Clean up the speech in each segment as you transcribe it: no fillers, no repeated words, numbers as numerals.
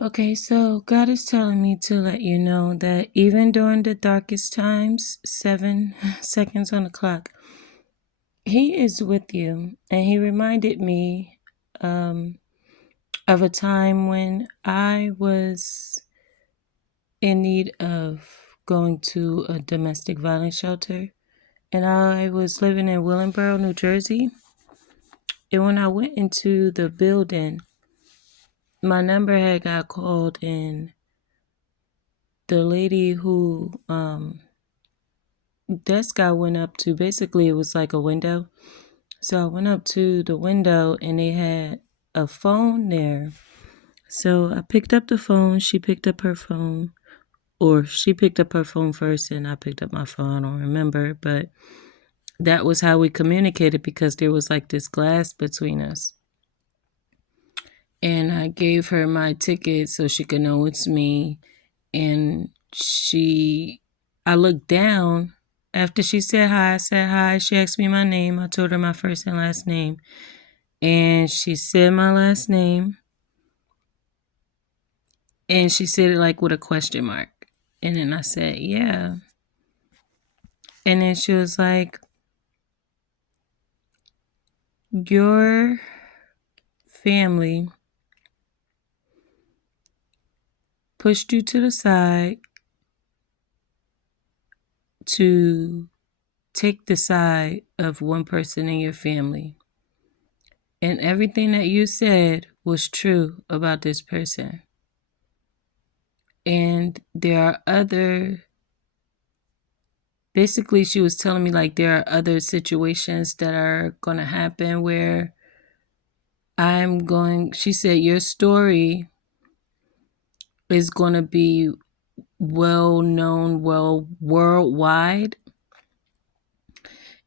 Okay, so God is telling me to let you know that even during the darkest times, 7 seconds on the clock, He is with you. And He reminded me of a time when I was in need of going to a domestic violence shelter. And I was living in Willingboro, New Jersey. And when I went into the building, my number had got called, and the lady who desk I went up to, basically it was like a window. So I went up to the window and they had a phone there. So I picked up the phone, she picked up her phone, or she picked up her phone first and I picked up my phone, I don't remember, but that was how we communicated because there was like this glass between us. And I gave her my ticket so she could know it's me. And I looked down. After she said hi, I said hi. She asked me my name. I told her my first and last name. And she said my last name. And she said it like with a question mark. And then I said, yeah. And then she was like, your family pushed you to the side to take the side of one person in your family. And everything that you said was true about this person. And there are basically, she was telling me like there are other situations that are going to happen where she said, your story is going to be well known, worldwide.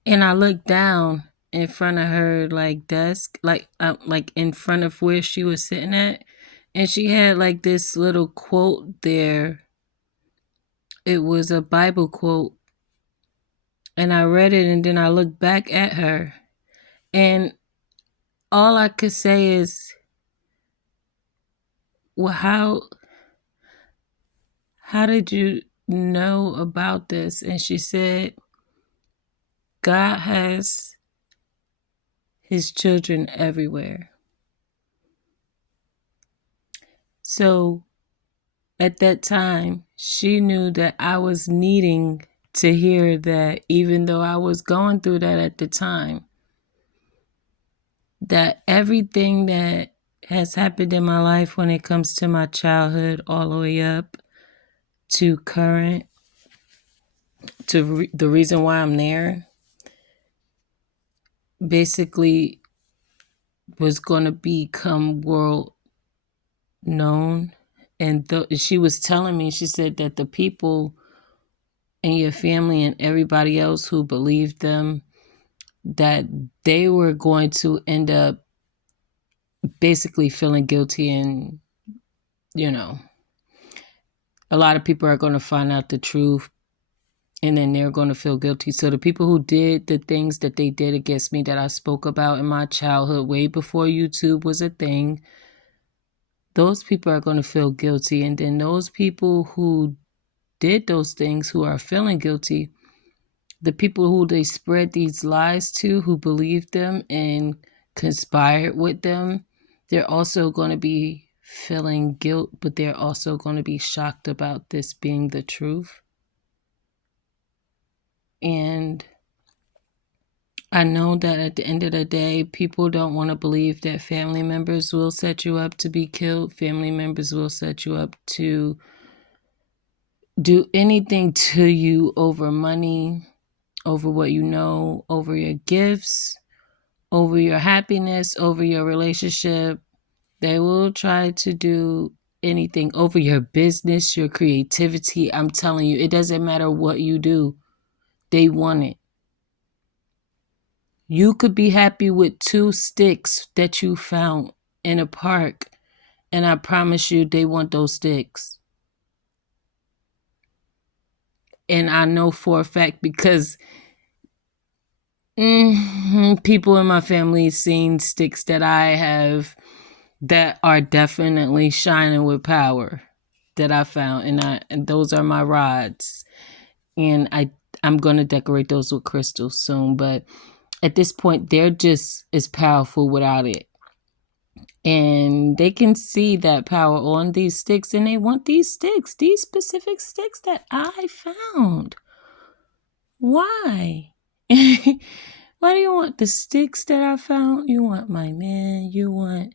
And I looked down in front of her like desk, like in front of where she was sitting at, and she had like this little quote there. It was a Bible quote, and I read it, and then I looked back at her, and all I could say is, well, how did you know about this? And she said, God has his children everywhere. So at that time, she knew that I was needing to hear that, even though I was going through that at the time, that everything that has happened in my life when it comes to my childhood all the way up to current, to the reason why I'm there, basically was going to become world known. And she was telling me, she said that the people in your family and everybody else who believed them, that they were going to end up basically feeling guilty. And, a lot of people are going to find out the truth and then they're going to feel guilty. So the people who did the things that they did against me that I spoke about in my childhood, way before YouTube was a thing, those people are going to feel guilty. And then those people who did those things, who are feeling guilty, the people who they spread these lies to, who believed them and conspired with them, they're also going to be feeling guilt, but they're also going to be shocked about this being the truth. And I know that at the end of the day, people don't want to believe that family members will set you up to be killed. Family members will set you up to do anything to you over money, over what you know, over your gifts, over your happiness, over your relationship. They will try to do anything over your business, your creativity. I'm telling you, it doesn't matter what you do. They want it. You could be happy with 2 sticks that you found in a park, and I promise you they want those sticks. And I know for a fact because people in my family seen sticks that I have that are definitely shining with power that I found, and those are my rods, and I'm gonna decorate those with crystals soon. But at this point, they're just as powerful without it, and they can see that power on these sticks, and they want these sticks, these specific sticks that I found. Why? Why do you want the sticks that I found? You want my man, you want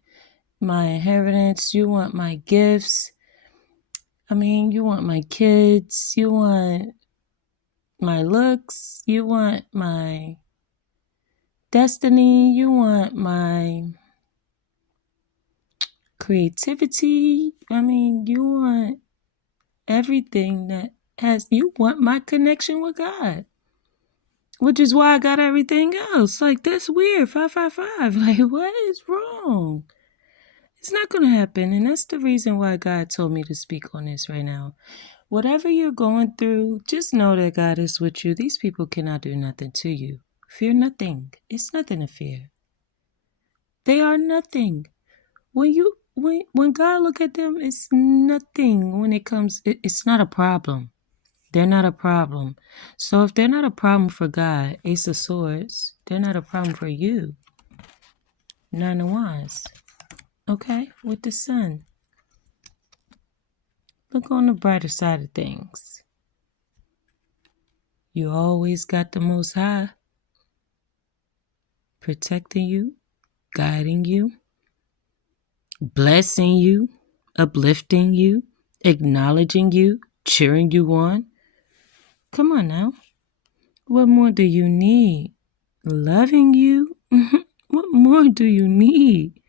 my inheritance, you want my gifts. I mean, you want my kids, you want my looks, you want my destiny, you want my creativity. I mean, you want everything that you want my connection with God. Which is why I got everything else. Like, that's weird. 555. Like, what is wrong? It's not going to happen. And that's the reason why God told me to speak on this right now. Whatever you're going through, just know that God is with you. These people cannot do nothing to you. Fear nothing. It's nothing to fear. They are nothing. When God look at them, it's nothing. When it comes, it's not a problem. They're not a problem. So if they're not a problem for God, Ace of Swords, they're not a problem for you. Nine of Wands. Okay? With the Sun. Look on the brighter side of things. You always got the Most High protecting you, guiding you, blessing you, uplifting you, acknowledging you, cheering you on. Come on now. What more do you need? Loving you? What more do you need?